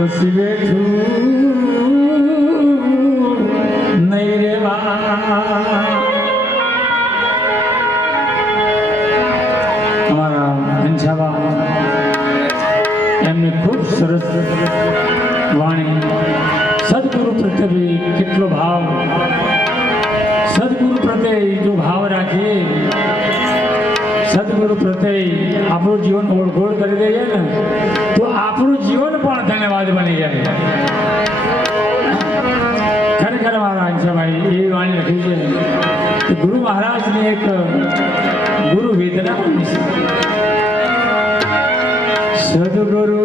પછી બેઠું નહીં રેવા સરસ વાણી. સદગુરુ પ્રત્યે કેટલો ભાવ. સદગુરુ પ્રત્યે જો ભાવ પ્રત્યે આપણું જીવન ઓળખોળ કરી દઈએ ને, તો આપણું જીવન પણ ધન્યવાદ બની જાય. ખરેખર મારા અંશભાઈ એ વાણી લખી છે ગુરુ મહારાજની એક ગુરુ વેદના સદગુરુ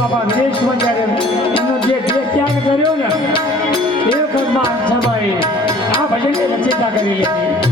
બાબા દેશ જ્યારે એમનો જે ત્યાગ કર્યો ને એ વખતમાં અંછાભાઈ આ ભજનની રચિતા કરી લીધી.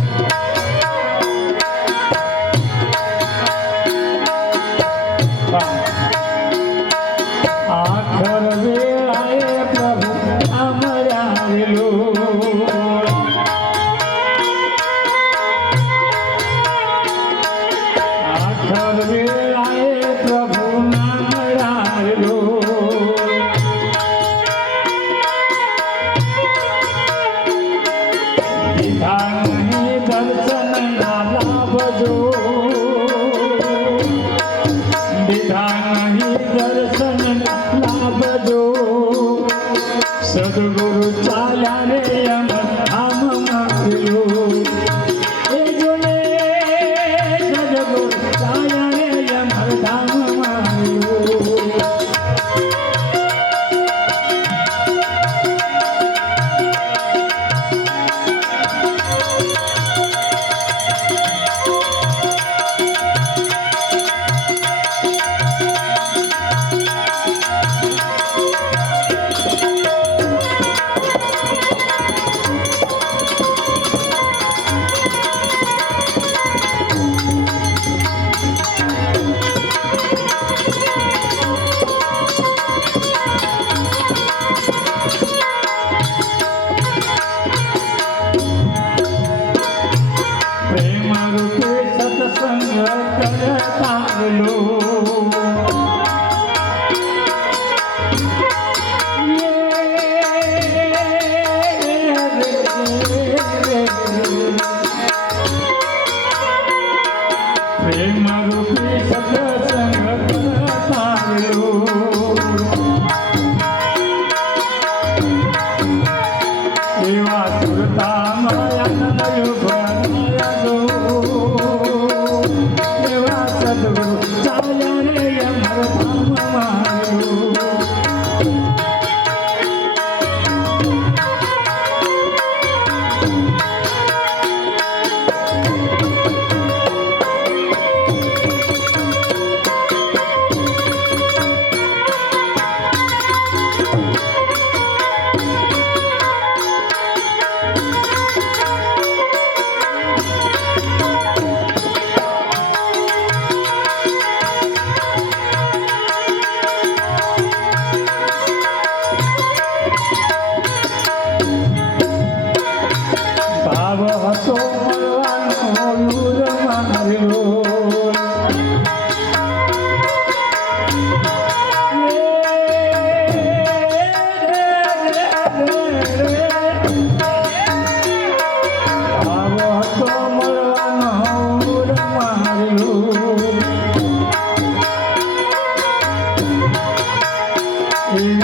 ধরে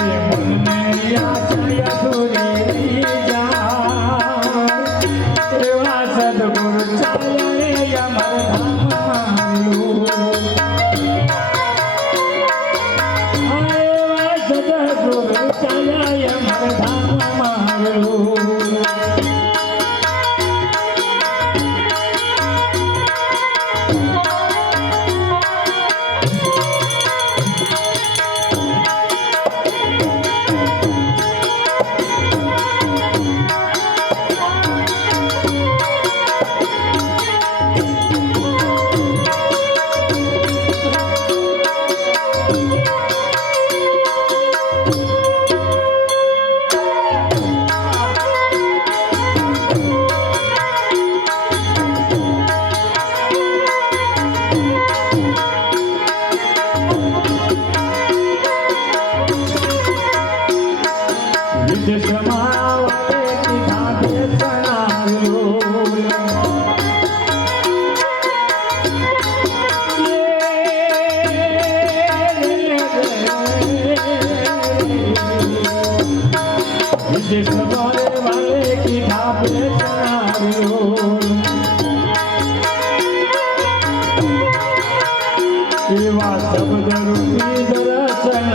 એવા શબ્દ રૂપી દર્શન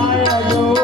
આયા ગો